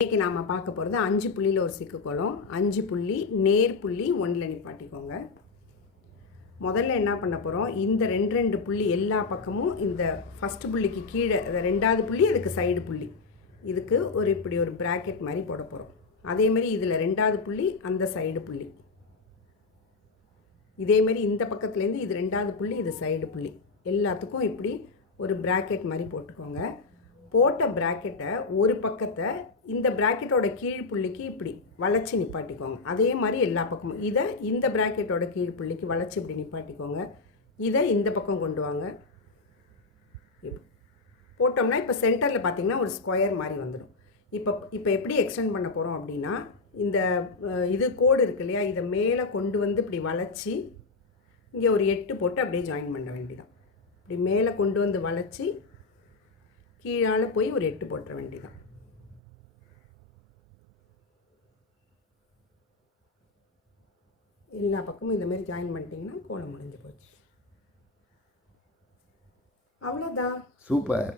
இன்றைக்கி நாம் பார்க்க போகிறது 5 புள்ளியில் ஒரு சிக்கு கோலம். 5 புள்ளி நேர் புள்ளி 1ல் நிப்பாட்டிக்கோங்க. முதல்ல என்ன பண்ண போகிறோம், இந்த ரெண்டு புள்ளி எல்லா பக்கமும் இந்த ஃபஸ்ட்டு புள்ளிக்கு கீழே ரெண்டாவது புள்ளி அதுக்கு சைடு புள்ளி இதுக்கு இப்படி ஒரு ப்ராக்கெட் மாதிரி போட போகிறோம். அதேமாதிரி இதில் ரெண்டாவது புள்ளி அந்த சைடு புள்ளி, இதேமாரி இந்த பக்கத்துலேருந்து இது ரெண்டாவது புள்ளி இது சைடு புள்ளி எல்லாத்துக்கும் இப்படி ஒரு ப்ராக்கெட் மாதிரி போட்டுக்கோங்க. போட்ட ப்ராக்கெட்டை ஒரு பக்கத்தை இந்த ப்ராக்கெட்டோட கீழ் புள்ளிக்கு இப்படி வளைச்சி நிப்பாட்டிக்கோங்க. அதே மாதிரி எல்லா பக்கமும் இதை இந்த ப்ராக்கெட்டோட கீழ் புள்ளிக்கு வளைச்சி இப்படி நிப்பாட்டிக்கோங்க. இதை இந்த பக்கம் கொண்டு வாங்க. போட்டோம்னா இப்போ சென்டரில் பார்த்திங்கன்னா ஒரு ஸ்கொயர் மாதிரி வந்துடும். இப்போ எப்படி எக்ஸ்டெண்ட் பண்ண போகிறோம் அப்படின்னா, இந்த இது கோடு இருக்கு இல்லையா, இதை மேலே கொண்டு வந்து இப்படி வளைச்சி இங்கே ஒரு 8 போட்டு அப்படியே ஜாயின் பண்ண வேண்டியதான். இப்படி மேலே கொண்டு வந்து வளைச்சி கீழால் போய் ஒரு 8 போட்டுற வேண்டியதான். எல்லா பக்கமும் இந்த மாதிரி ஜாயின் பண்ணிட்டீங்கன்னா கோலம் முடிஞ்சு போச்சு. அவ்வளோதான். சூப்பர்.